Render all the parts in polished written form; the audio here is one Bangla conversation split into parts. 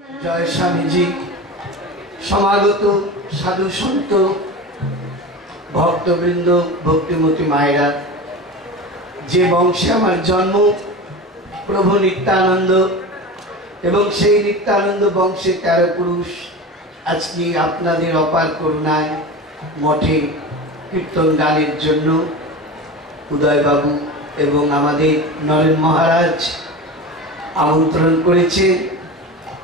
জয় স্বামীজি। সমাগত সাধু সন্ত ভক্তবৃন্দ, ভক্তিমতী মায়েরা, যে বংশে আমার জন্ম প্রভু নিত্যানন্দ এবং সেই নিত্যানন্দ বংশে 13 পুরুষ আজকে আপনাদের অপার করুণায় মঠে কীর্তন গানের জন্য উদয়বাবু এবং আমাদের নরেন মহারাজ আমন্ত্রণ করেছে।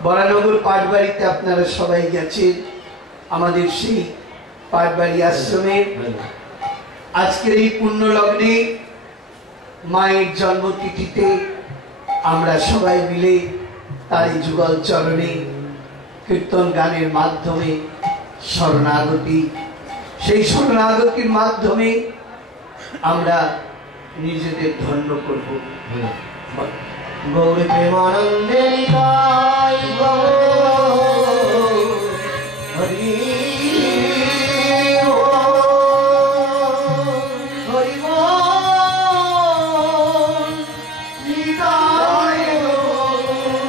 বরানগর পাটবাড়িতে আপনারা সবাই গেছেন, আমাদের সেই পাটবাড়ি আশ্রমে আজকের এই পুণ্য লগ্নে মায়ের জন্মতিথিতে আমরা সবাই মিলে তার যুগল চরণে কীর্তন গানের মাধ্যমে শরণাগতি, সেই শরণাগতির মাধ্যমে আমরা নিজেদের ধন্য করব। গৌর প্রেমানন্দে নিতাই গৌর হরি হরি বল নিতাই হরি।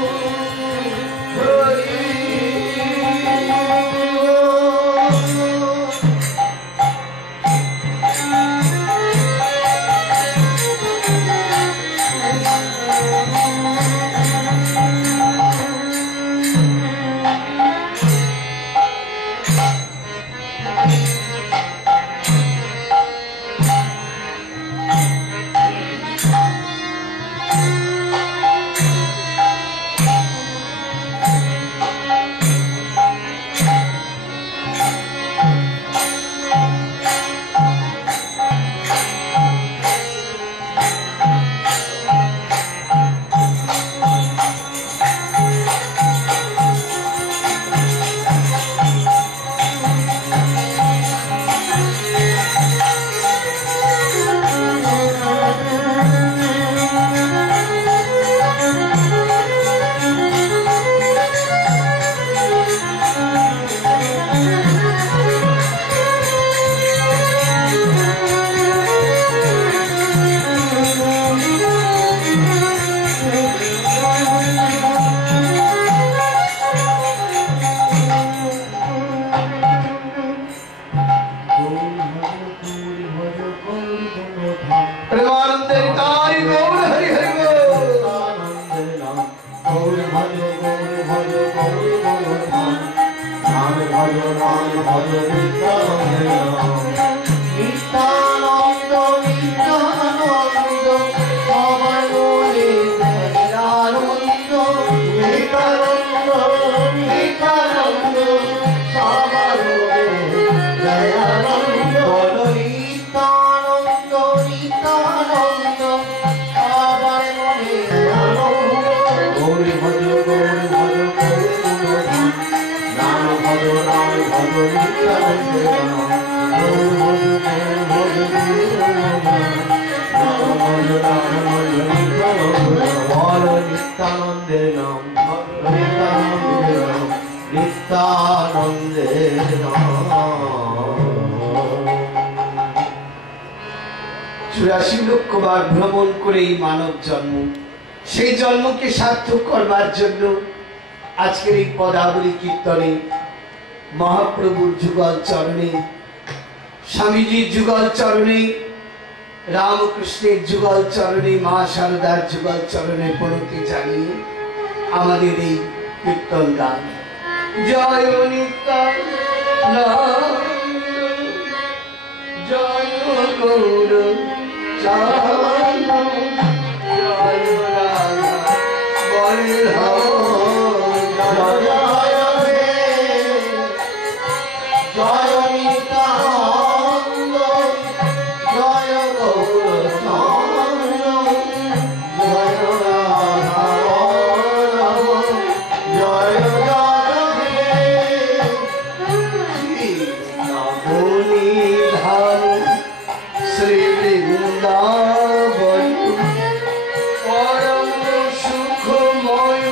চুরাশি লক্ষ বার ভ্রমণ করে এই মানব জন্ম, সেই জন্মকে সার্থক করবার জন্য আজকের এই পদাবলী কীর্তনে মহাপ্রভুর যুগল চরণে, স্বামীজির যুগল চরণে, রামকৃষ্ণের যুগল চরণে, মা শারদার যুগল চরণে প্রণতি জানিয়ে আমাদের এই কীর্তন গান। জয় নিত্যানন্দ জয় গৌর চারণ জয় রাধা বল্লভ জয় জয় নিত্যানন্দ জয় গৌর চারণ জয় রাধা বল্লভ জয় শ্রী বৃন্দাবন পরম সুখময়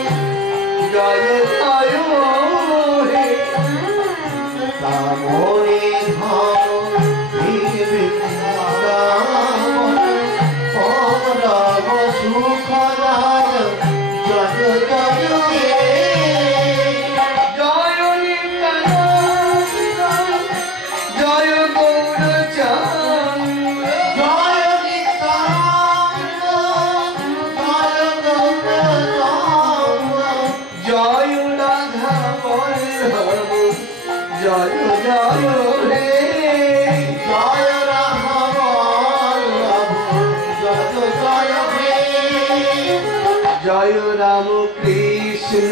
জয় রাম কৃষ্ণ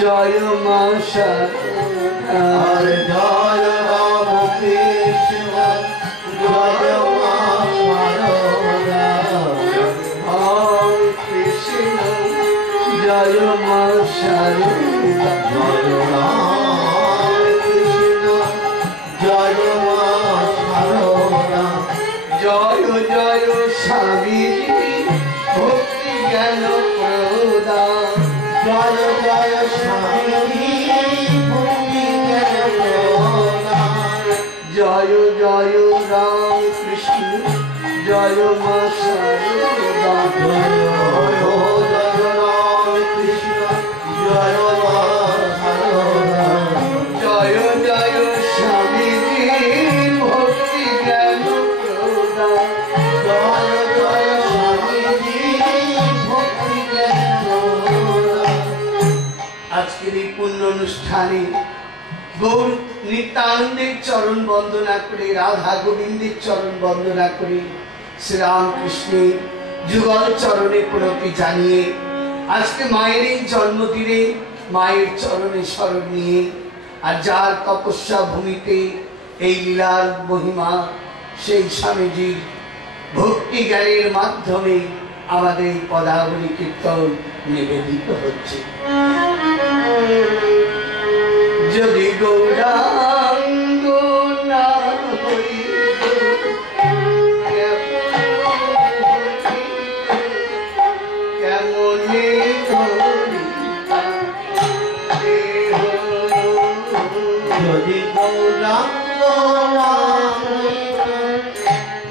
জয় মা শারদা জয় রাম কৃষ্ণ জয় মা শারদা হরে কৃষ্ণ জয় মা শারদা জয় রাম কৃষ্ণ জয় মা শারদা জয় জয় স্বামী ভক্তি জ্ঞান প্রদান জয় জয় স্বামী ভক্তি জ্ঞান প্রদান জয় জয় রাম কৃষ্ণ জয় মা শারদা জয় জয় রাম কৃষ্ণ জয় মা শারদা জয় জয় স্বামী ভক্তি জ্ঞান প্রদান জয় জয় আজকের এই পুণ্য অনুষ্ঠানে গৌর নিত্যানন্দের চরণ বন্দনা করে রাধা গোবিন্দের চরণ বন্দনা করে শ্রীরামকৃষ্ণের যুগল চরণে প্রণতি জানিয়ে আজকে মায়ের এই জন্মদিনে মায়ের চরণে স্মরণ নিয়ে আর যার তপস্যা ভূমিতে এই লীলার মহিমা সেই স্বামীজির ভক্তি জ্ঞানের মাধ্যমে আমাদের পদাবলী কীর্তন নিবেদিত হচ্ছে। যদি গৌরাঙ্গ না হইত কেমনে যদি গৌরাঙ্গ না হইত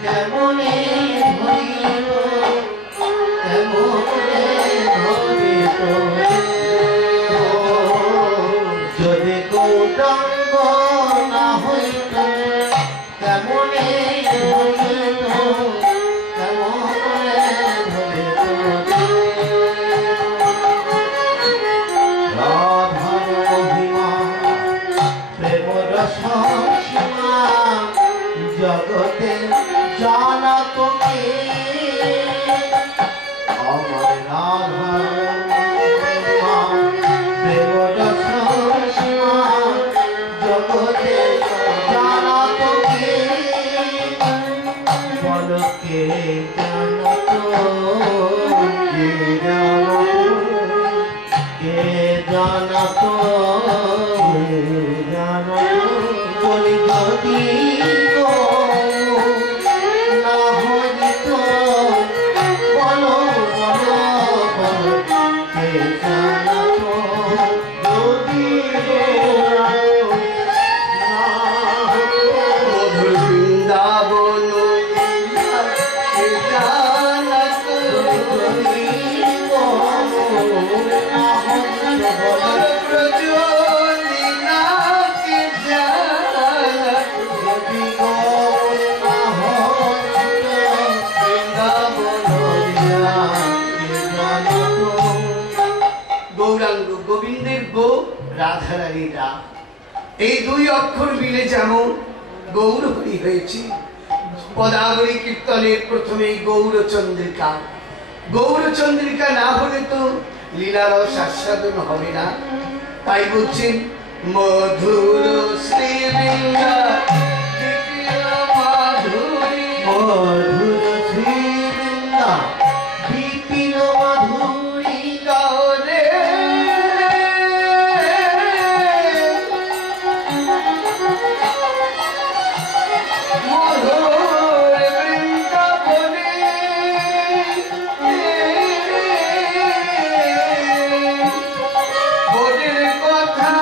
কেমনে যদি গৌরাঙ্গ না হইত কেমনে রাধার মহিমা প্রেম রস জগতে জানা তুমি আমার রাধার প্রেম রস জগতে জানা তুমি বলো কে জানো কে জানা তো জানো বলি যদি না হইত বলো বলো বলো কে জানা তো যদি মধুর বৃন্দাবন কে জানা তো যদি গৌরাঙ্গ গোবিন্দের গো রাধারানীর রা এই দুই অক্ষর মিলে যেমন গৌর হরি হয়েছে। পদাবলী কীর্তনের প্রথমেই গৌরচন্দ্রিকা, গৌরচন্দ্রিকা না হলে তো লীলারস আস্বাদন হবে না। তাই বলছেন মধুর শ্রীবৃন্দা মাধুরী মধুর শ্রীবৃন্দা বিপিন মাধুরী গৌরে মধুর বৃন্দাবনে ভোরের কথা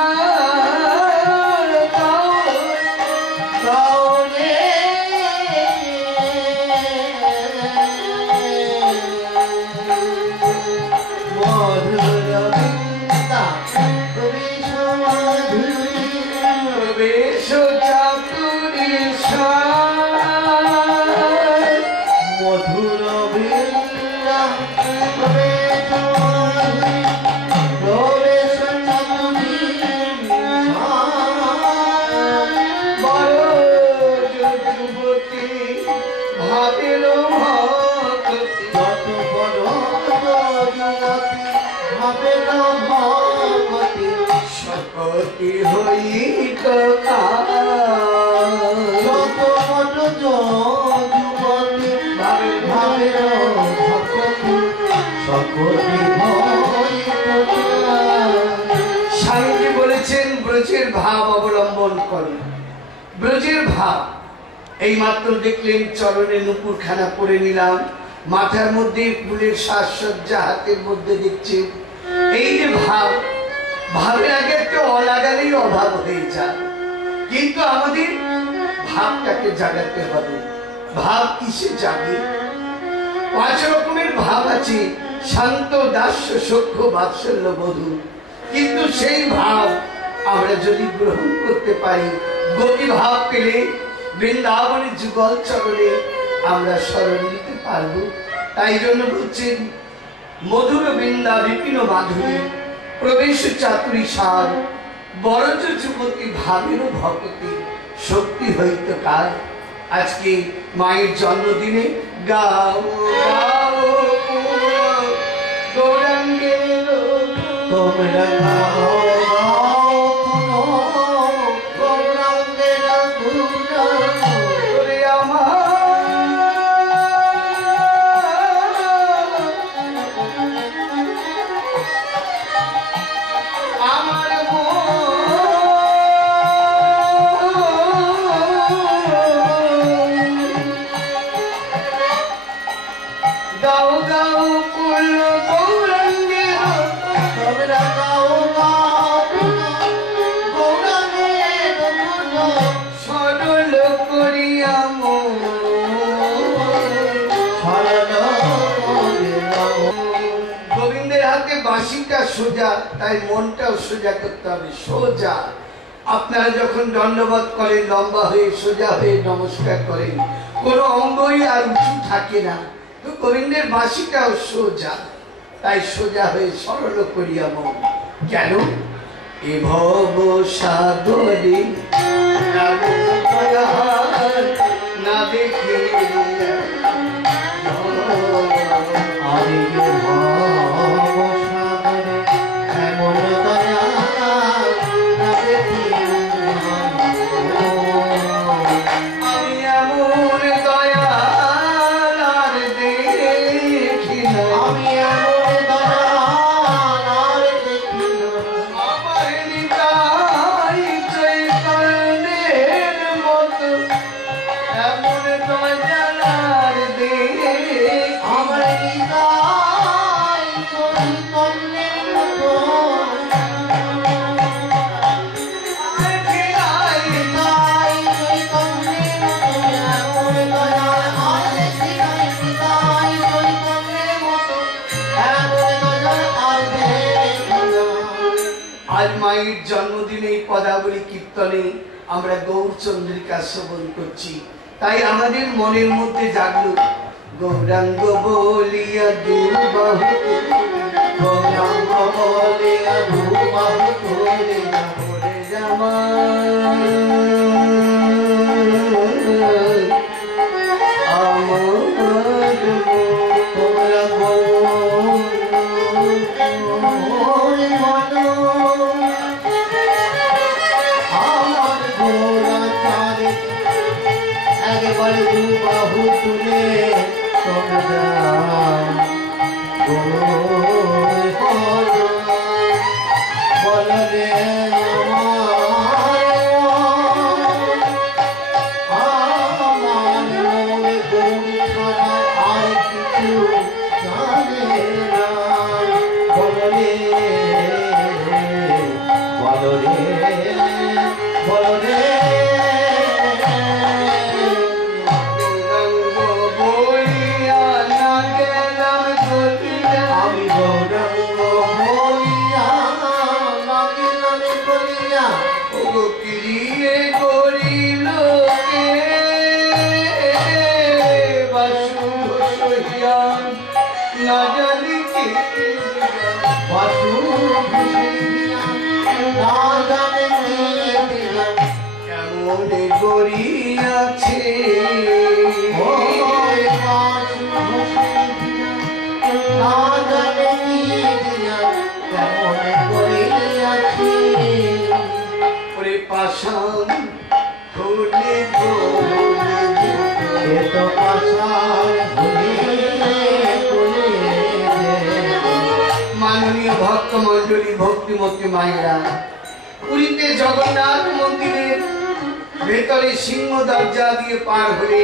ভাবের ভক্তি যত বড় ভগতি শকতি হইত যত মত যুবতী ভাবের ভগতি সকতি হইত। স্বামীজি বলেছেন ব্রজের ভাব অবলম্বন করুন। ব্রজের ভাব এই মাত্র দেখলেন চরণে নুপুরখানা পরে নিলাম, মাথার মধ্যে ফুলের সাজসজ্জা, হাতের মধ্যে দেখছে। এই যে ভাব, ভাবের আগে একটা অলাগালেই অভাব হয়ে যায়, কিন্তু আমাদের ভাবটাকে জাগাতে হবে। ভাব কিসে জাগে? 5 রকমের ভাব আছে, শান্ত, দাস্য, সখ্য, বাৎসল্য, বধূ। কিন্তু সেই ভাব আমরা যদি গ্রহণ করতে পারি, গতি ভাব পেলে বৃন্দাবনের যুগল চরণে আমরা স্মরণ নিতে পারবো। তাই জন্য বলছেন মধুর বৃন্দা বিপিন মাধুরী প্রবেশ চাতুরী সার বরজ যুবতী ভাবের ভকতি শক্তি হইত কার। আজকে মায়ের জন্মদিনে গাও গাও গৌরাঙ্গের তোমরা বাঁশিটা সোজা, তাই মনটাও সোজা করতে হবে, সোজা। আপনারা যখন দণ্ডবোধ করেন লম্বা হয়ে সোজা হয়ে নমস্কার করেন, কোনো অঙ্গই আর উঁচু থাকে না। তো গোবিন্দের বাঁশিটাও সোজা, তাই সোজা হয়ে সরল করিয়া মন। কেন? এ ভব সাগরে না দেখে আমি মায়ের জন্মদিনে পদাবলী কীর্তনে আমরা গৌরচন্দ্রিকা শ্রবণ করছি, তাই আমাদের মনের মধ্যে জাগলো গৌরাঙ্গ বলিয়া দুবাহু, গৌরাঙ্গ বলিয়া দুবাহু করে জামা বাহু তুলে বল রে আর কিছু জানে না, বল রে বল রে বল রে কেমনে গড়িয়াছে কেমন মাননীয় ভক্ত মন্ডলী, ভক্তিমতী মায়েরা, পুরীতে জগন্নাথ মন্দিরের ভেতরে সিংহ দরজা দিয়ে পার হলে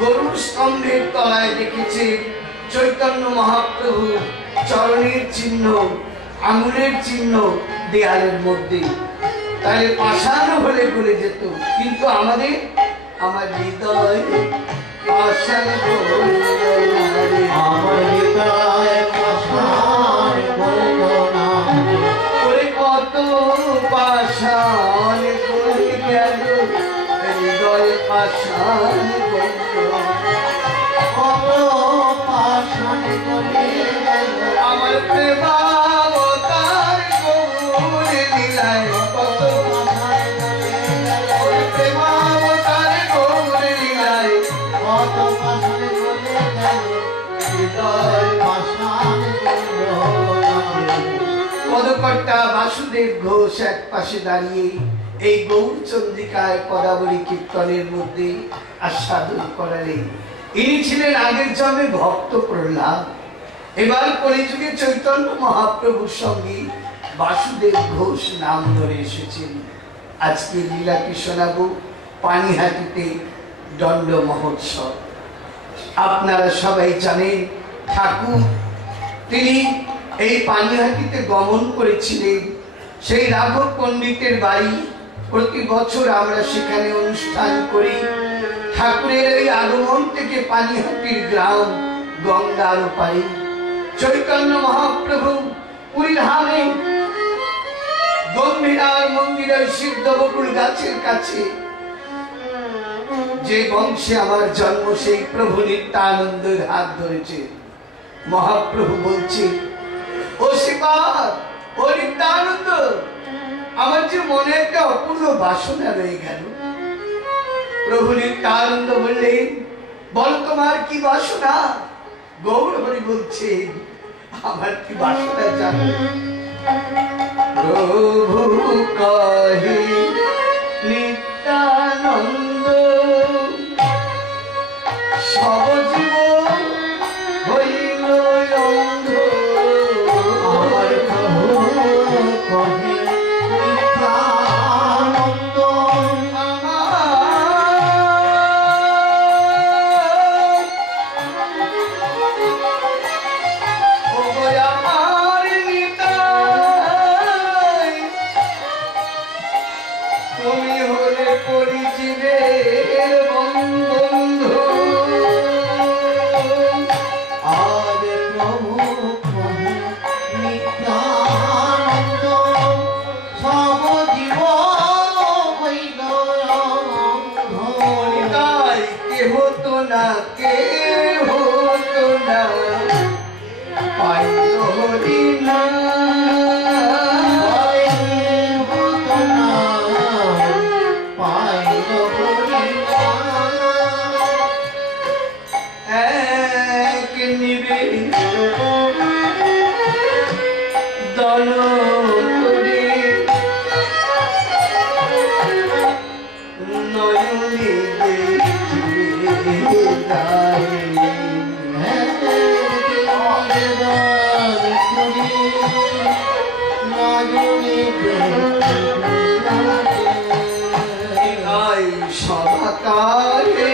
গরুর স্তম্ভের তলায় দেখেছে চৈতন্য মহাপ্রভু চরণের চিহ্ন, আঙুলের চিহ্ন দেয়ালের মধ্যে। তাহলে পাষাণ হলে গলে যেত, কিন্তু আমার হৃদয় পাষাণ কত পাষাণ করে গেল, হৃদয় পাষাণ আমার প্রেমাবতার গৌরে লীলায়, কত প্রেমাবতার গৌরে লীলায়, কত পদকর্তা বাসুদেব ঘোষ এক পাশে দাঁড়িয়ে এই গৌরচন্দ্রিকায় পদাবলী কীর্তনের মধ্যে আস্বাদন করালেন। ইনি ছিলেন আগের জন্মে ভক্ত প্রহ্লাদ, এবার কলিযুগে চৈতন্য মহাপ্রভুর সঙ্গে বাসুদেব ঘোষ নাম ধরে এসেছেন। আজকে লীলাটি শোনাবো পানিহাটিতে দণ্ড মহোৎসব। আপনারা সবাই জানেন ঠাকুর তিনি এই পানিহাটিতে গমন করেছিলেন। সেই রাঘব পণ্ডিতের বাড়ি, প্রতি বছর আমরা সেখানে অনুষ্ঠান করি। ঠাকুরের এই আগমন থেকে পানিহাটির গ্রাম গঙ্গার ওপারে চৈতন্য মহাপ্রভু পুরী ধামে গম্ভীরার মন্দিরের সিদ্ধ বকুল গাছের কাছে, যে বংশে আমার জন্ম, সেই প্রভু নিত্যানন্দের হাত ধরেছে। মহাপ্রভু বলছে, ও শ্রীপাদ, ও নিত্যানন্দ, আমার যে মনে একটা অপূর্ণ বাসনা রয়ে গেল। প্রভু নিত্যানন্দ বললেন, বল তোমার কি বাসনা? গৌর হরি বলছে, আমার কি বাসনা জানো? প্রভু কহে নিত্যানন্দ, সবজীব হইল অন্ধ। আমার প্রভু কহে নিত্যানন্দ, আমার নিতাই, তুমি হলে পরিজীবের বন্ধু। আজ প্রভু নিত্যানন্দ, সব জীবন হইল নিতাই, কে হতো না, কে হতো না, পাইল হরি না, হতো না, পাইল হরি না। এক নিবে দল করে নয়নে দেখিবে যায়, সভাকারে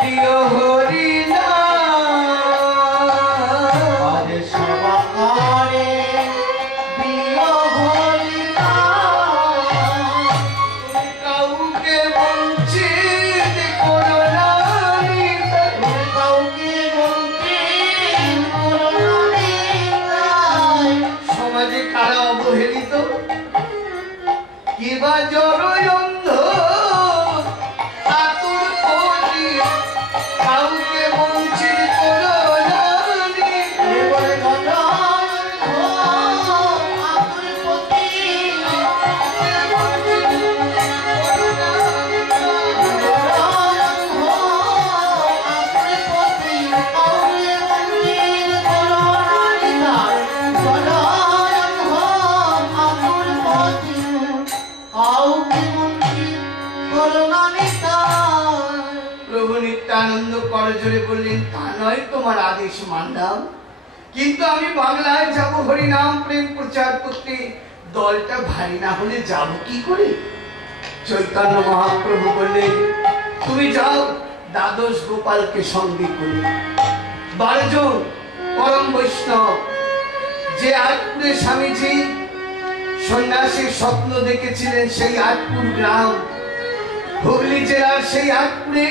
দিও হরি নাম, সভাকারে দিও হরি নাম। কাউকে বঞ্চিত করো না, কাউকে বঞ্চিত করো না। সমাজে কারা অবহেলিত, কিবা জড়ই অন্ধ, আতুর প্রতি কাউকে বঞ্চিত করো না। প্রভু নিত্যানন্দ নিত্যানন্দ করজোড়ে বললেন, তা নয় তোমার আদেশ মানলাম, কিন্তু আমি বাংলায় যাব হরিনাম প্রেম প্রচার করতে, দলটা ভারী না হলে যাব কি করে? চৈতন্য মহাপ্রভু বললেন, তুমি যাও দ্বাদশ গোপালকে সঙ্গে করে। 12 জন পরম বৈষ্ণব, যে আটপুরে স্বামীজি সন্ন্যাসীর স্বপ্ন দেখেছিলেন, সেই আটপুর গ্রাম হুগলি জেলার সেই আটপুরে,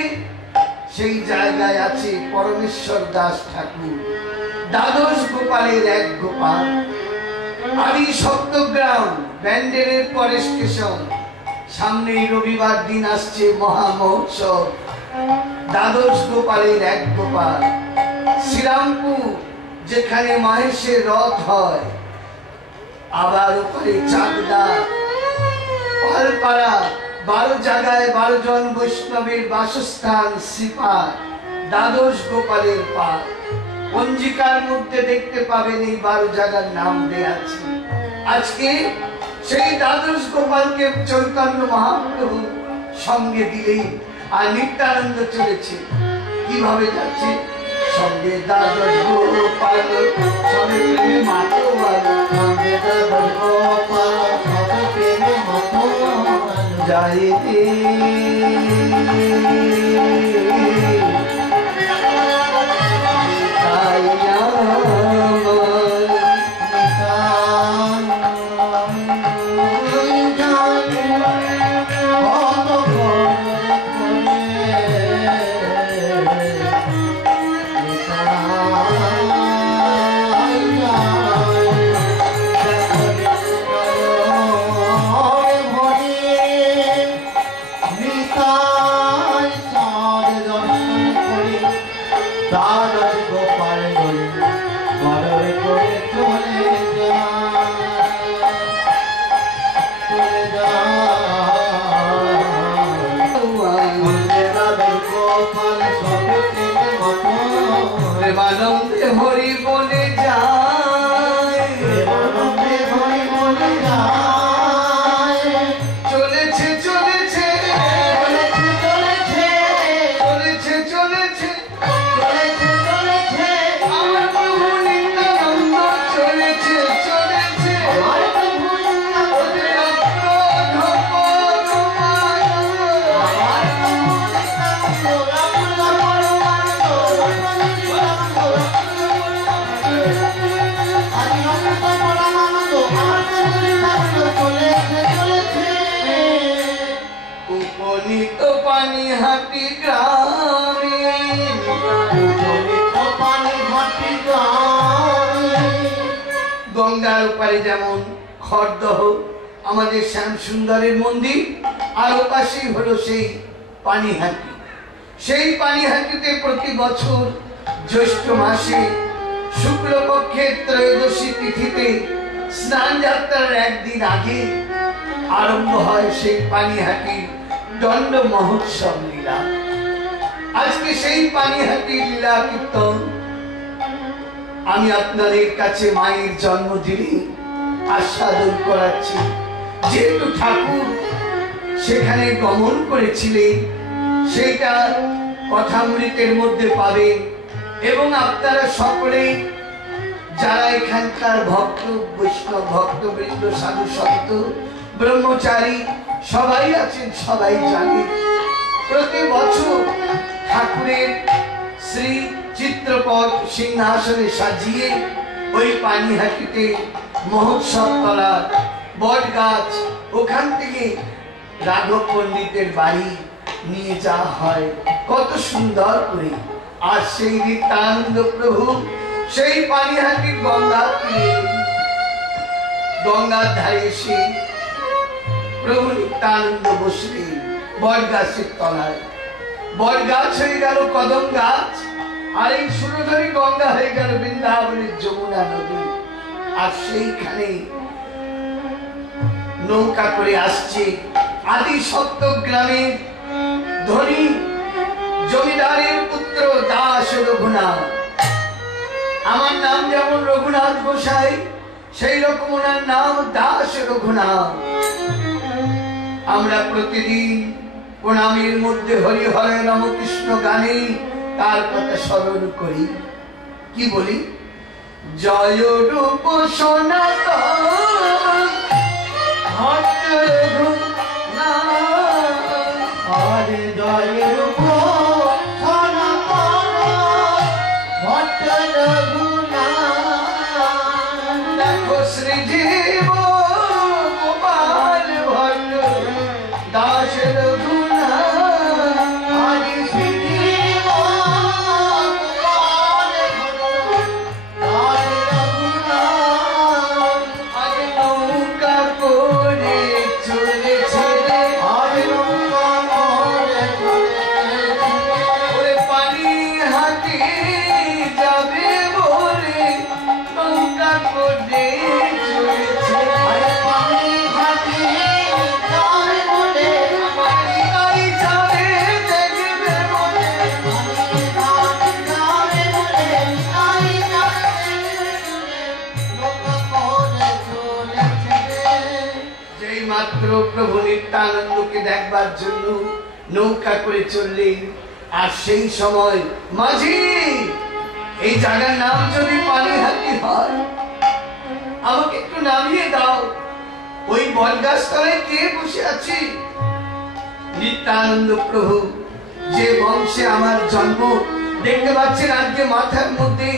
সেই জায়গায় আছে পরমেশ্বর দাস ঠাকুর, দ্বাদশ গোপালের এক গোপাল। আদি সপ্তগ্রাম, ব্যান্ডেলের পরে স্টেশন, সামনেই রবিবার দিন আসছে মহা মহোৎসব, দ্বাদশ গোপালের এক গোপাল। শ্রীরামপুর, যেখানে মহেশের রথ হয়, আবার ওখানে চাকদা, পালপাড়া, 12 জায়গায় 12 জন বৈষ্ণবের বাসস্থান, শ্রীপাদ, দ্বাদশ গোপালের পাদ। পঞ্জিকার মধ্যে দেখতে পাবেন এই 12 জায়গার নাম দেয়া আছে। আজকে সেই দ্বাদশ গোপালকে চৈতন্য মহাপ্রভু সঙ্গে দিলেই, আর নিত্যানন্দ চলেছে। কিভাবে যাচ্ছে? সঙ্গে দ্বাদশ গোপাল, সঙ্গে প্রেমে মাতোয়াল, সঙ্গে দ্বাদশ গোপাল, সঙ্গে প্রেমে মাতোয়াল যাইতে। প্রেমানন্দে হরি বলে যায়, প্রেমানন্দে হরি বলে যায়, চলেছে চলেছে চলেছে চলেছে চলেছে চলেছে চলেছে চলেছে আমার প্রভু নিত্যানন্দ, চলেছে চলেছে আমার প্রভু নিত্যানন্দ, উপনীত পানিহাটি গ্রামে, গঙ্গার ওপারে যেমন খড়দহ আমাদের শ্যাম সুন্দরের মন্দির, আর ওপাশেই হলো সেই পানিহাটি। সেই পানিহাটিতে প্রতি বছর জ্যৈষ্ঠ মাসে শুক্লপক্ষের ত্রয়োদশী তিথিতে স্নান যাত্রার একদিন আগে আরম্ভ হয় সেই পানিহাটি দণ্ড মহোৎসব লীলা। আজকে সেই পানিহাটি লীলা কীর্তন আমি আপনাদের কাছে মায়ের জন্মদিনে আস্বাদন করাচ্ছি। যেহেতু ঠাকুর সেখানে গমন করেছিলেন, সেইটা কথামৃতের মধ্যে পাবেন। এবং আপনারা সকলেই যারা এখানকার ভক্ত, বৈষ্ণব ভক্তবৃন্দ, সাধু সন্ত, ব্রহ্মচারী সবাই আছেন, সবাই জানেন প্রতি বছর ঠাকুরের শ্রী চিত্রপট সিংহাসনে সাজিয়ে ওই পানিহাটিতে মহোৎসব তলা বট গাছ, ওখান থেকে রাঘব পণ্ডিতের বাড়ি নিয়ে যাওয়া হয় কত সুন্দর করে। আর সেই নিত্যানন্দ প্রভু সেই পানিহাটির গঙ্গার তীরে, গঙ্গার ধারে এসে প্রভু নিত্যানন্দ বসলেন বট গাছের তলায়। বট গাছ হয়ে গেল কদম গাছ, আর এই সুরধরি গঙ্গা হয়ে গেল বৃন্দাবনের যমুনা নদী। আর সেইখানে নৌকা করে আসছে আদি সপ্তগ্রামের ধনী জমিদারের পুত্র দাস রঘুনাথ। আমার নাম যেমন রঘুনাথ গোসাই, সেই রকম ওনার নাম দাস রঘুনাথ। আমরা প্রতিদিন প্রণামের মধ্যে হরি হরে রাম কৃষ্ণ গানে তার কথা স্মরণ করি। কি বলি? জয় রূপ সনাতন ভট্ট রঘুনাথ, হরে জয় রূপ সনাতন ভট্ট রঘুনাথ। দেখো শ্রীজীব গোপাল ভট্ট দাস রঘুনাথ, হরে শ্রীজীব গোপাল ভট্ট দাস রঘুনাথ। আজ নৌকা করে চলেছে রে, হরে নৌকা করে চলেছে, ওরে পানি হাতে যাবে বলে নৌকা করে চলেছে। হরে পানি ঘাটে যায় বলে, তাই যাবে দেখবে বলে, পানি ঘাটে যায় বলে, তাই যাবে বলে, নৌকা করে চলেছে রে। যেই মাত্র প্রভু নিত্যানন্দকে দেখবার জন্য নৌকা করে চললেন, আর সেই সময় মাঝি, এই জায়গার নাম যদি পানিহাটি হয়, আমাকে একটু নামিয়ে দাও। ওই বটগাছ তলায় কে বসে আছে? নিত্যানন্দ প্রভু, যে বংশে আমার জন্ম, দেখতে পাচ্ছেন আজকে মাথার মধ্যে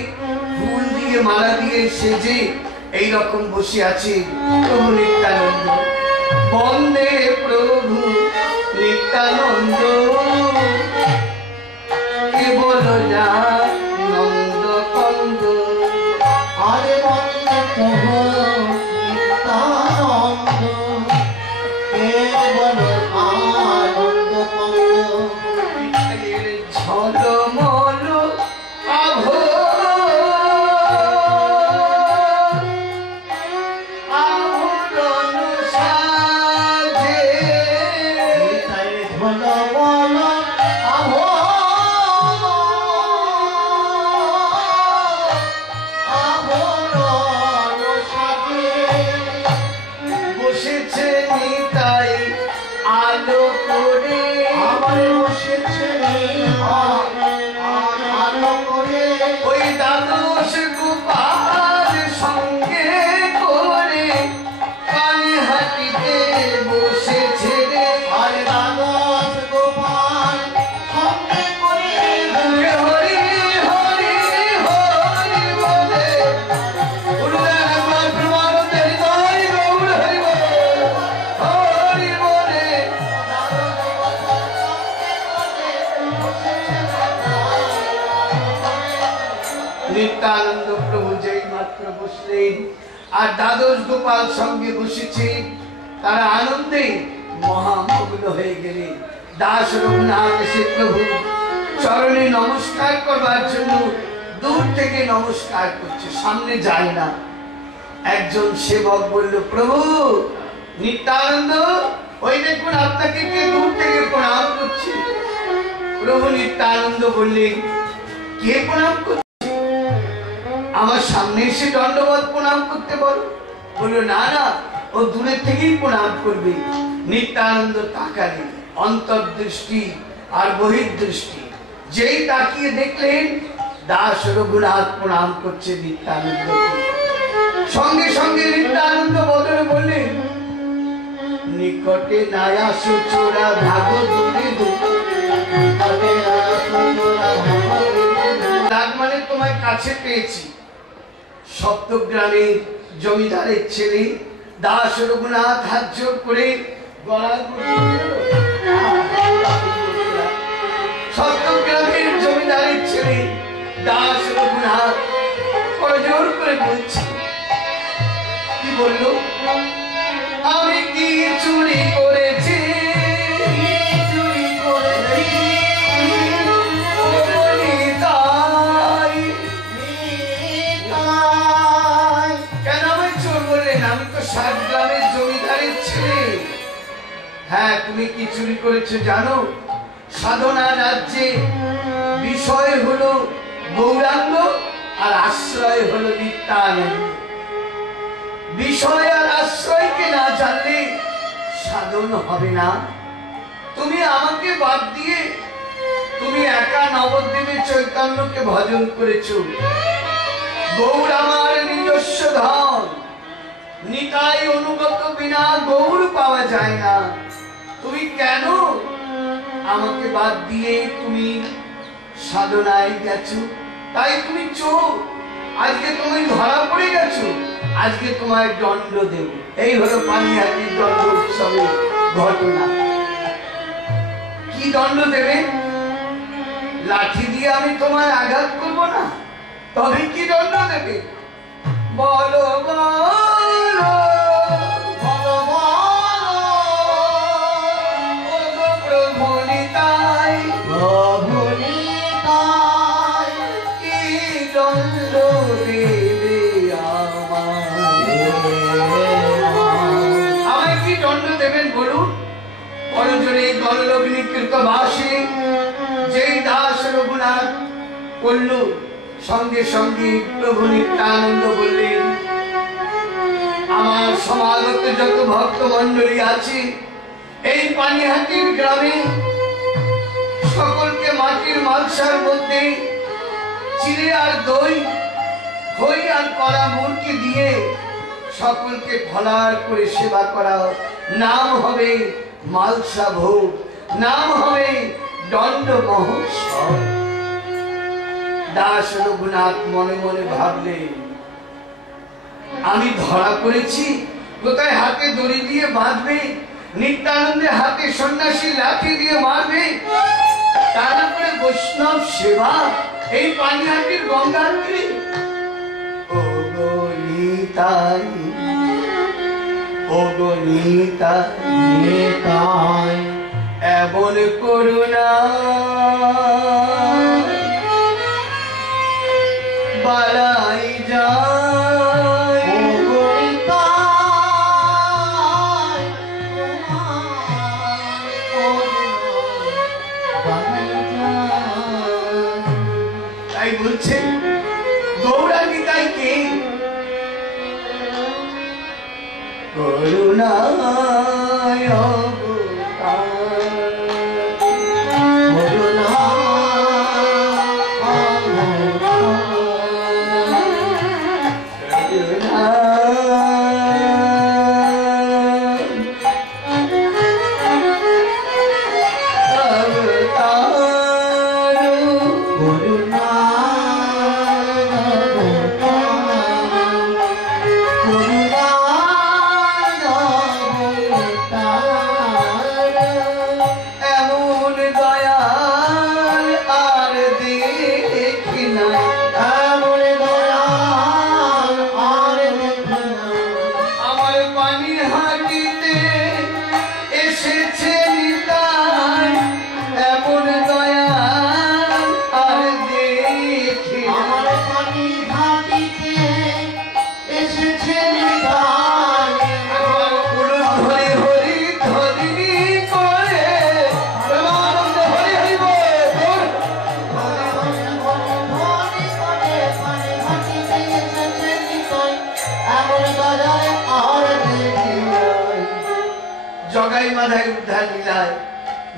ফুল দিয়ে মালা দিয়ে সেজে এইরকম বসে আছে প্রভু নিত্যানন্দ। বন্দে প্রভু নিত্যানন্দ, কেবল নন্দ কন্দ। হরে বন্দে প্রভু নিত্যানন্দ, কেবল আনন্দ কন্দ। ঝলমল আভ আভরণ সাজে, নিতাই ঝলমল আভ আভরণ সাজে, বসেছে নিতাই আলো করে, আমার বসেছে আলো করে। ওই দ্বাদশ গোপাল সঙ্গে করে পানিহাটিতে বসেছে রে। হরে দ্বাদশ গোপাল সঙ্গে করে, মুখে হরি হরি হরি বলে, উল্লেখ একবার প্রমাণতে হৃদয় গৌর হরি বলে, হরি বলে। নিত্যানন্দ প্রভু যেই মাত্র বসলেন আর দ্বাদশ গোপাল সঙ্গে বসেছে, তারা আনন্দে মহামগ্ন হয়ে গেলেন। দাস রঘুনাথ এসে প্রভু চরণে নমস্কার করবার জন্য দূর থেকে নমস্কার করছে, সামনে যায় না। একজন সেবক বলল, প্রভু নিত্যানন্দ, ওই দেখুন আপনাকে কে দূর থেকে প্রণাম করছে। প্রভু নিত্যানন্দ বললেন, কে প্রণাম করছে? আমার সামনে এসে দণ্ডবত প্রণাম করতে বলো। বললো, না না, ও দূরের থেকেই প্রণাম করবে। নিত্যানন্দ তাকালেন, অন্তর্দৃষ্টি আর বহির্দৃষ্টি যেই তাকিয়ে দেখলেন দাস রঘুনাথ প্রণাম করছে নিত্যানন্দকে। সঙ্গে সঙ্গে নিত্যানন্দ বদলে বললেন, নিকটে নাই আসো চোরা ভাগ দূরে তার মানে তোমায় কাছে পেয়েছি। সপ্তগ্রামের জমিদারের ছেলে দাস রঘুনাথ হাত জোর করে গলার সপ্তগ্রামের জমিদারের ছেলে দাস রঘুনাথ জোর করে বলছে, কি বলল? আমি কি চুরি করেছি? চুরি করেছি কেন আমি চোর বললেন? আমি তো 60 গ্রামের জমিদারের ছেলে। হ্যাঁ, তুমি কি চুরি করেছো জানো? সাধনা রাজ্যে বিষয় হলো গৌরাঙ্গ আর আশ্রয় হলো নিত্যানন্দ। বিষয় আর আশ্রয়কে না জানলে সাধন হবে না। তুমি আমাকে বাদ দিয়ে তুমি একা নবদ্বীপে চৈতন্যকে ভজন করেছো। গৌর আমার নিজস্ব ধন, নিতাই অনুগত বিনা গৌর পাওয়া যায় না। তুমি কেন আমাকে বাদ দিয়ে তুমি সাধনায় গেছো? তাই তুমি চোর, আজকে তুমি ধরা পড়ে গেছো, আজকে তোমায় দণ্ড দেব। এই হলো পানিহাটির দণ্ড উৎসবের ঘটনা। কি দণ্ড দেবে? লাঠি দিয়ে আমি তোমায় আঘাত করবো না, তবে কি দণ্ড দেবে? বলো বলো প্রভু নিতাই, কি দণ্ড দেবে আমায়? কি দণ্ড দেবেন বলুন? বড়জোরে গললগ্নি কৃতবাসী যেই দাস রঘুনাথ করল, সঙ্গে সঙ্গে প্রভু নিত্যানন্দ বললেন, আমার সমাগত যত ভক্ত মন্ডলী আছে এই পানিহাটির গ্রামে, সকলকে মাটির মালসার মধ্যে চিড়ে আর দই, খই আর কড়া মুরগি দিয়ে সকলকে ফলার করে সেবা করা, নাম হবে মালসা ভোগ, নাম হবে দণ্ড মহোৎসব। দাস রঘুনাথ মনে মনে ভাবলেন, আমি ধরা পড়েছি, কোথায় হাতে দড়ি দিয়ে বাঁধবে, নিত্যানন্দের হাতে সন্ন্যাসী লাঠি দিয়ে মারবে, তারপরে বৈষ্ণব সেবা এই পানিহাটির গঙ্গার তীরে। ও গো নিতাই, ও গো নিতাই, এমন করুণা বালাই যায়, তাই বলছেন গৌরা নিতাই কে? করুণায়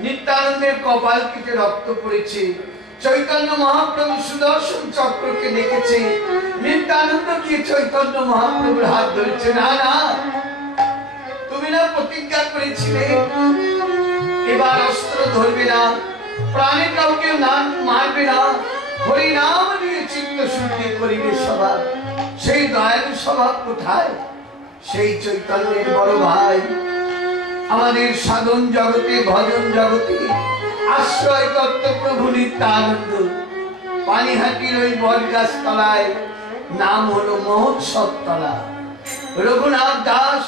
নিত্যানন্দের কপাল কেটে রক্ত পড়েছে। চৈতন্য মহাপ্রভু সুদর্শন চক্রকে দেখেছে, নিত্যানন্দ গিয়ে চৈতন্য মহাপ্রভুর হাত ধরেছে। না না, তুমি না প্রতিজ্ঞা করেছিলে এবার অস্ত্র ধরবে না, প্রাণে কাউকে নাম মারবে না, হরি নাম নিয়ে চিত্ত শুদ্ধি করিবে স্বভাব। সেই দয়ালু স্বভাব কোথায়? সেই চৈতন্যের বড় ভাই, আমাদের সাধন জগতে ভজন জগতে আশ্রয় তত্ত্ব প্রভু নিত্যানন্দ পানিহাটির ওই বটগাছ তলায়, নাম হলো মহোৎসব তলা। রঘুনাথ দাস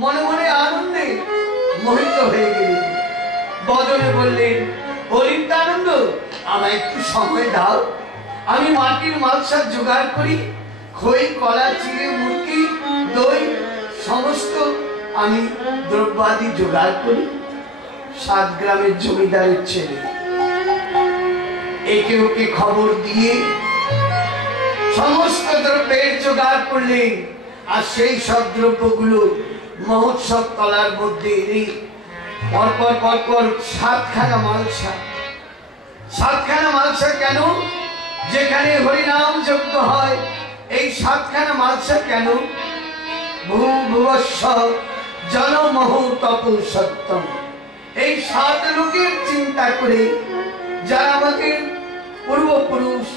মনে মনে আনন্দে মোহিত হয়ে গেলেন, বদনে বললেন, ও নিত্যানন্দ, আমায় একটু সময় দাও, আমি মাটির মালসা জোগাড় করি, খই কলা চিড়ে মুরগি দই সমস্ত আমি দ্রব্যাদি জোগাড় করি। 7 গ্রামের জমিদারের ছেলে একে ওকে খবর দিয়ে সমস্ত দ্রব্যের জোগাড় করলেন, আর সেই সব দ্রব্যগুলো মহোৎসব তলার মধ্যে এনে পরপর পরপর 7খানা মালসা। 7খানা মালসা কেন? যেখানে হরিনাম যজ্ঞ হয় এই 7খানা মালসা কেন? ভূভুবস্ব জনমহ তপু সত্যম। এই 7 লোকের চিন্তা করে যারা আমাদের পূর্বপুরুষ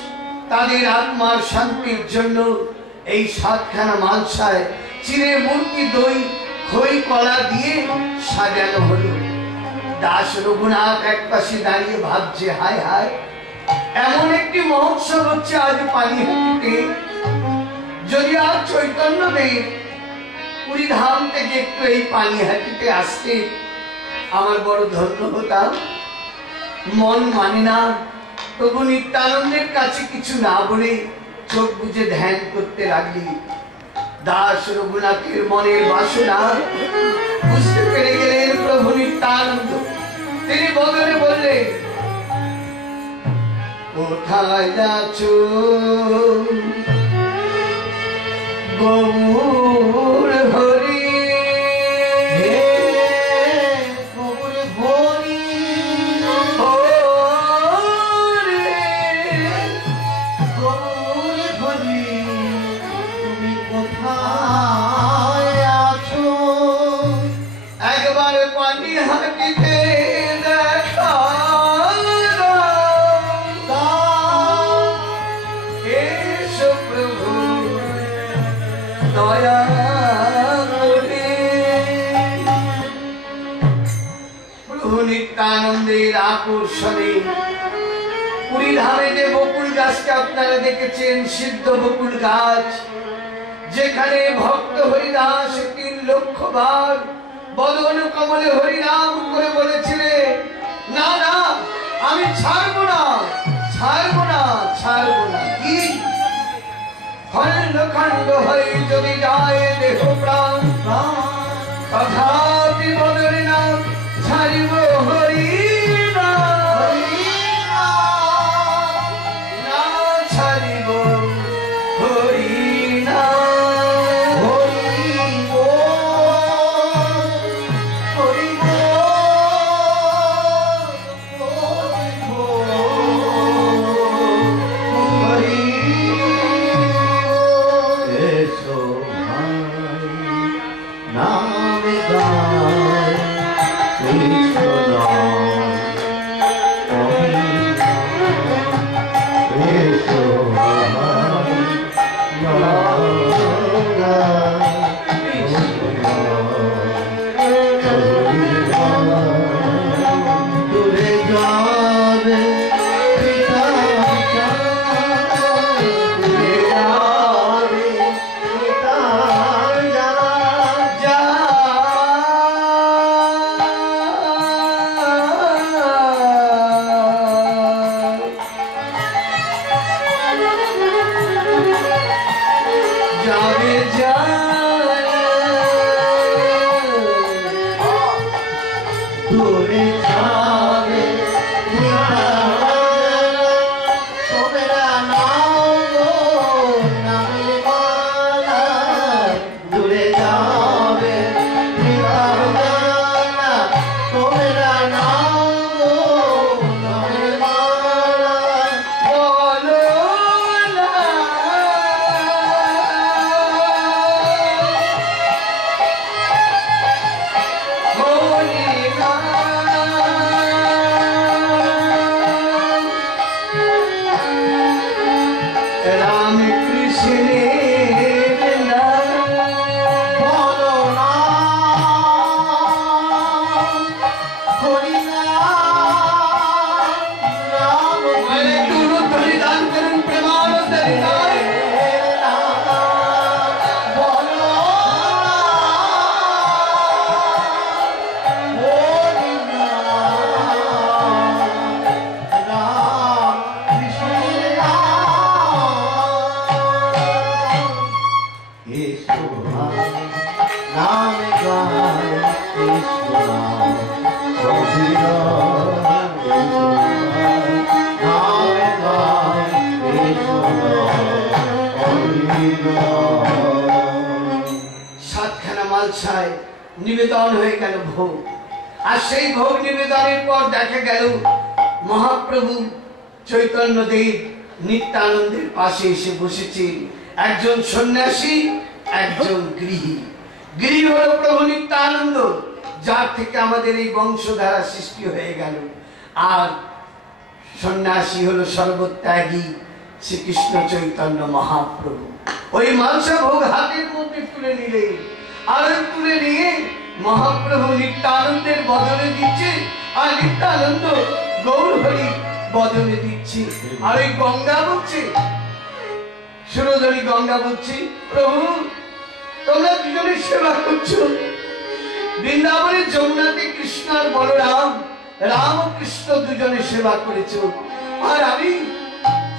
তাদের আত্মার শান্তির জন্য এই 7খানা মালসায় চিড়ে মুরগি দই খই কলা দিয়ে সাজানো হলো। দাস রঘুনাথ এক পাশে দাঁড়িয়ে ভাবছে, হায় হায়, এমন একটি মহোৎসব হচ্ছে আজ পানিহাটিতে। যদি আজ চৈতন্যদেব পুরী ধাম থেকে একটু এই পানিহাটিতে আসতে আমার বড় ধন্য হতাম। মন মানে না, তবু নিত্যানন্দের কাছে কিছু না বলে চোখ বুজে ধ্যান করতে লাগলি। দাস রঘুনাথের মনের বাসনা বুঝতে পেরে গেলেন প্রভু নিত্যানন্দ। তিনি বদলে বললেন, কোথায় যাচ্ছ গৌর হরি? গৌর হরি গৌর হরি, তুমি কোথায় আছো? একবার পানিহাটিতে দেখা দাও। এসো প্রভু দয়া করে। প্রভু নিত্যানন্দের আকর্ষণে পুরী ধামে যে বকুল গাছটা আপনারা দেখেছেন, সিদ্ধ বকুল গাছ, যেখানে ভক্ত হরিদাস 3 লক্ষ বার বদন কমলে হরিনাম করে বলেছিলেন, না না আমি ছাড়বো না, ছাড়বো না, ছাড়বো না। কি খণ্ড খণ্ড হয়ে যদি যায় দেহ প্রাণ, তথাপি বদলে না ছাড়িব হরি না, না ছাড়িব হরি না। সাতখানা মালসায় নিবেদন হয়ে গেল ভোগ। আর সেই ভোগ নিবেদনের পর দেখা গেল মহাপ্রভু চৈতন্যদেব নিত্যানন্দের পাশে এসে বসেছে একজন সন্ন্যাসী, একজন গৃহী। গৃহী হলো প্রভু নিত্যানন্দ, যার থেকে আমাদের এই বংশধারা সৃষ্টি হয়ে গেল। আর সন্ন্যাসী হলো সর্বত্যাগী শ্রীকৃষ্ণ চৈতন্য মহাপ্রভু। ওই মাংসা ভোগ হাতের মধ্যে তুলে নিলে, আর তুলে নিয়ে মহাপ্রভু নিত্যানন্দের বদলে দিচ্ছে, আর নিত্যানন্দ গৌর হরি বদলে দিচ্ছে। আর ওই গঙ্গা বলছে, সুরধনী গঙ্গা বলছে, প্রভু তোমরা দুজনে সেবা করছো। বৃন্দাবনের যমুনাতে কৃষ্ণ আর বলরাম, রাম ও কৃষ্ণ দুজনে সেবা করেছো, আর আমি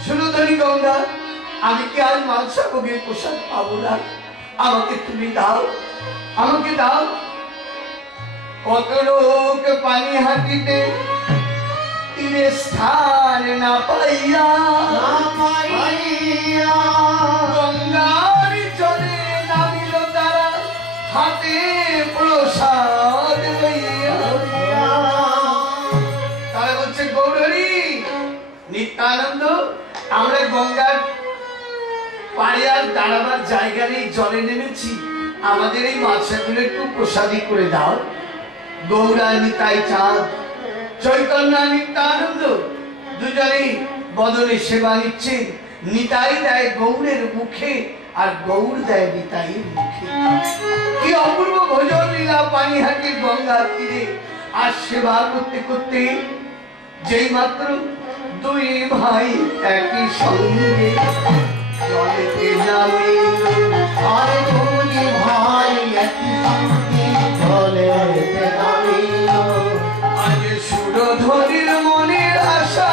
সুরধনী গঙ্গা, আমি কি আর মাংসা ভোগের প্রসাদ পাবো না? আমাকে তুমি দাও, আমাকে দাও। কত লোক পানি হাঁটিতে তীরে স্থান না পাইয়া, গঙ্গার জলে নামিল তারা হাতে প্রসাদ লইয়া। তারা বলছে গৌরহরি নিত্যানন্দ, আমরা গঙ্গার পাড়ে আর দাঁড়াবার জায়গা নেই, জলে নেমেছি, আমাদের এই মাছগুলো একটু প্রসাদী করে দাও। গৌরা নিতাই চাঁদ, চৈতন্য নিত্যানন্দ দুজনেই বদলে সেবা নিচ্ছেন। নিতাই দেয় গৌরের মুখে, আর গৌর দেয় নিতাইয়ের মুখে। কি অপূর্ব ভোজন লীলা পানিহাটির গঙ্গার তীরে। আর সেবা করতে করতে যেই মাত্র দুই ভাই একই সঙ্গে জলেতে নামে, আর দুই ভাই একই সঙ্গে জলেতে নামিল। আজ সুরধনীর মনের আশা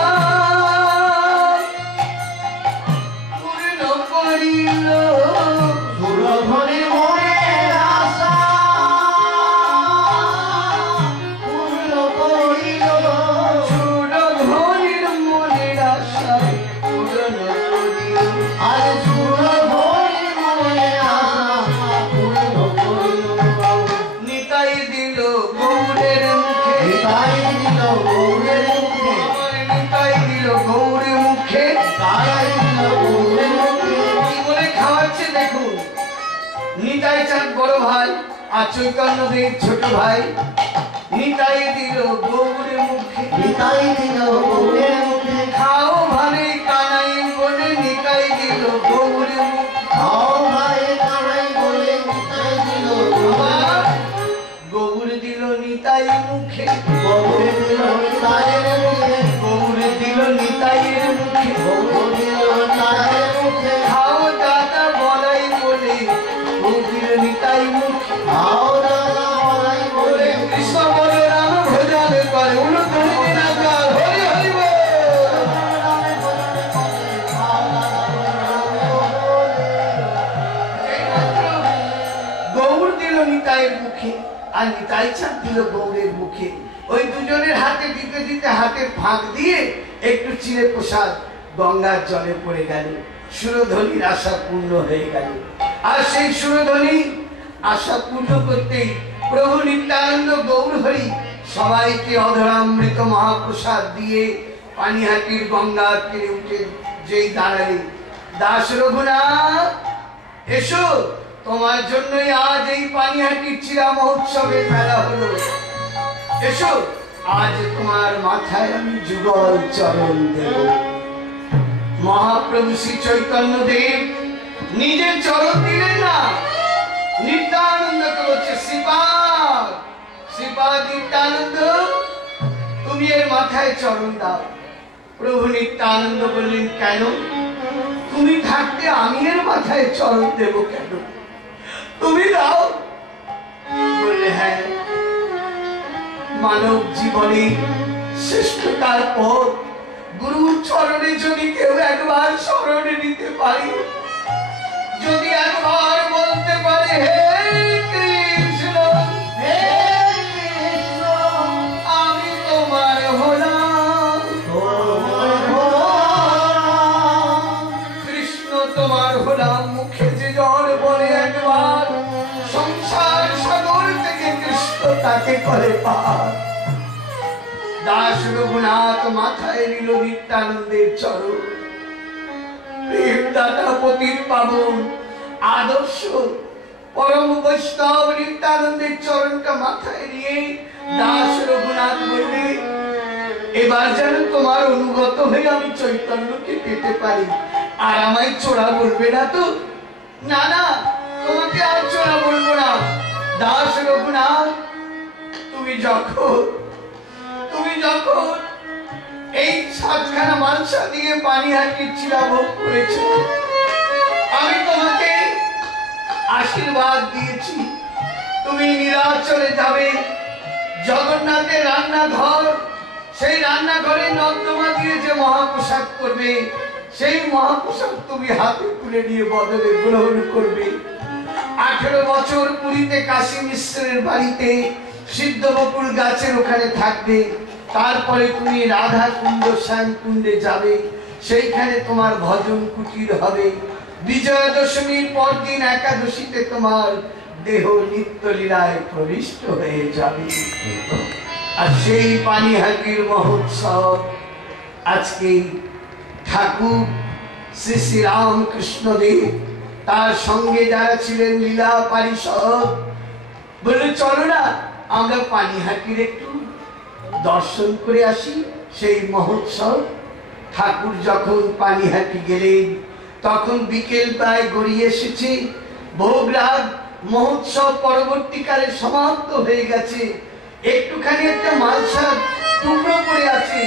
পূর্ণ করিল, সুরধনীর মনের আশা পূর্ণ করিল। সুরধনীর মনের আশা পূর্ণ করিল। আর সুরধনীর মনের আশা পূর্ণ করিল। নিতাই দিল গৌরের মুখে, নিতাই দিল গৌরের মুখে, নিতাই দিল গৌরের মুখে, তাই দিল গৌরের মুখে। কি বলে খাওয়াচ্ছে দেখুন। নিতাই চাঁদ বড় ভাই আর চৈতন্যদেব ছোট ভাই। নিতাই দিল গৌরের মুখে, নিতাই দিল গৌরের মুখে, খাও ভালে কানাই বলে নিতাই দিল গৌরের মুখে। খাও ভাই কানাই বলে নিতাই দিল গৌরের গৌর দিল নিতাই মুখে, গৌরে দিল নিতাইয়ের মুখে, গৌর দিল নিতাইয়ের মুখে। গৌরে দিল নিতাইয়ের মুখে। খাও দাদা বলাই বলে গৌর নিতাই মুখে। খাও দাদা বলাই বলে কৃষ্ণ বলে রাম ভোজন করে উলুধ্বনি দিনাকার হরি হরি বল। রামে ভজনে করে, খাও দাদা বলে। এইমাত্র গৌর দিল নিতাইয়ের মুখে, আর নিতাই চাঁদ দিল গৌরের মুখে। ওই দুজনের হাতে দিতে দিতে হাতের ফাঁক দিয়ে একটু চিড়ে প্রসাদ গঙ্গার জলে পড়ে গেল। সুরধনীর আশা পূর্ণ হয়ে গেল। আর সেই সুরধনী আশা পূর্ণ করতেই প্রভু নিত্যানন্দ গৌর হরি সবাইকে অধরামৃত মহাপ্রসাদ দিয়ে পানিহাটির গঙ্গার তীরে উঠে যেই দাঁড়ালে, দাস রঘুনাথ এসো, তোমার জন্যই আজ এই পানিহাটির চিরা মহোৎসবের মেলা হলো। এসো, আজ তোমার মাথায় আমি যুগল চরণ দেব। মহাপ্রভু শ্রী চৈতন্য দেব নিজের চরণ দিলেন না, নিত্যানন্দকে বলছে শ্রীপাদ, শ্রীপাদ নিত্যানন্দ তুমি এর মাথায় চরণ দাও। প্রভু নিত্যানন্দ বললেন কেন? তুমি থাকতে আমি এর মাথায় চরণ দেব কেন? তুমি দাও। বললে হ্যাঁ, মানব জীবনে শ্রেষ্ঠতার পথ গুরুর চরণে যদি কেউ একবার স্মরণে নিতে পারে, যদি একবার বলতে পারে হে কৃষ্ণ, হে কৃষ্ণ, আমি তোমার হলাম, তোমার হলাম। কৃষ্ণ তোমার হলাম, মুখে যে জ্বর বলে একবার সংসার সাগর থেকে কৃষ্ণ তাকে হাতে করে পার। দাস রঘুনাথ মাথায় নিল নিত্যানন্দের চরণ। প্রেম দাতা পতিত পাবন আদর্শ পরম বৈষ্ণব নিত্যানন্দের চরণটা মাথায় নিয়ে দাস রঘুনাথ বললে, এবার যেন তোমার অনুগত হয়ে আমি চৈতন্যকে পেতে পারি। আর আমায় চোরা বলবে না তো? না না, তোমাকে আর চোরা বলবো না। দাস রঘুনাথ, তুমি যখন এই 7খানা মালসা দিয়ে পানিহাটির চিরা ভোগ করেছো, আমি তোমাকে আশীর্বাদ দিয়েছি তুমি নীলাচলে যাবে। জগন্নাথের রান্নাঘর, সেই রান্নাঘরে নর্দমা দিয়ে যে মহাপ্রসাদ করবে, সেই মহাপ্রসাদ তুমি হাতে তুলে নিয়ে বদলে গ্রহণ করবে। 18 বছর পুরীতে কাশী মিশ্রের বাড়িতে সিদ্ধ বকুল গাছের ওখানে থাকবে। তারপরে তুমি রাধা কুণ্ড শ্যাম কুণ্ডে যাবে, সেইখানে তোমার ভজন কুটির হবে। বিজয়া দশমীর পরদিন একাদশীতে তোমার দেহ নিত্য লীলায় প্রবিষ্ট হয়ে যাবে। আর সেই পানিহাটির মহোৎসব আজকে ঠাকুর শ্রী শ্রী রামকৃষ্ণদেব, তার সঙ্গে যারা ছিলেন লীলা পারিষদ, বলে চলো না আমরা পানিহাটির একটু দর্শন করে আসি। সেই মহোৎসব ঠাকুর যখন পানিহাটি গেলেন তখন বিকেল প্রায় গড়িয়ে এসেছে। ভোগরাগ মহোৎসব পরবর্তীকালে সমাপ্ত হয়ে গেছে। একটুখানি একটা মালসার টুকরো পড়ে আছে।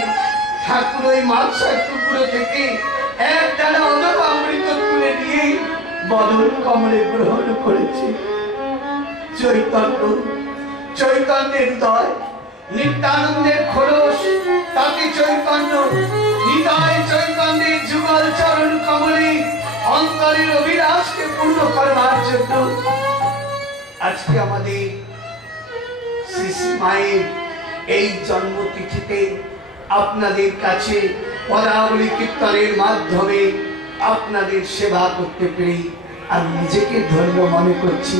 ঠাকুর ওই মালসার টুকরো থেকে এক ডালা অদর অমৃত তুলে দিয়ে বদন কমলে গ্রহণ করেছে। চৈতন্যের দয়, নিত্যানন্দের খোলস, তাতে চৈতন্য, হৃদয় চৈতন্যের যুগল চরণ কমলে অন্তরের অভিলাষকে পূর্ণ করবার জন্য আজকে আমাদের শ্রী শ্রী মায়ের এই জন্মতিথিতে আপনাদের কাছে পদাবলী কীর্তনের মাধ্যমে আপনাদের সেবা করতে পেরে আমি নিজেকে ধন্য মনে করছি।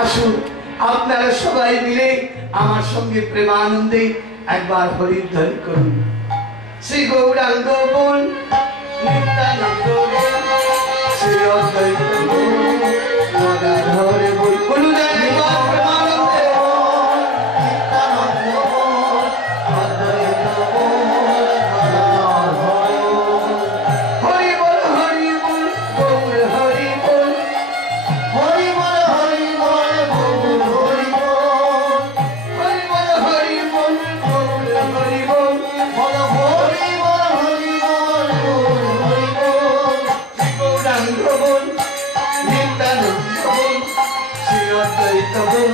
আসুন আপনারা সবাই মিলে আমার সঙ্গে প্রেমানন্দে একবার হরিধ্বনি করুন। শ্রী গৌরাঙ্গ বল, নিত্যানন্দ বল, শ্রী অদ্বৈত বল, গদাধর বল, বলুন একবার প্রেমানন্দে। নিত্যানন্দ বল, অদ্বৈত বল, গদাধর বল, হরি বল হরি বল, গৌর হরি বল, হরি বল হরি বল, গৌর হরি বল, হরি বল হরি বল, গৌর হরি বল, বল হরি বল হরি বল, গৌর হরি বল। শ্রী গৌরাঙ্গ বল, নিত্যানন্দ বল, শ্রী অদ্বৈত বল,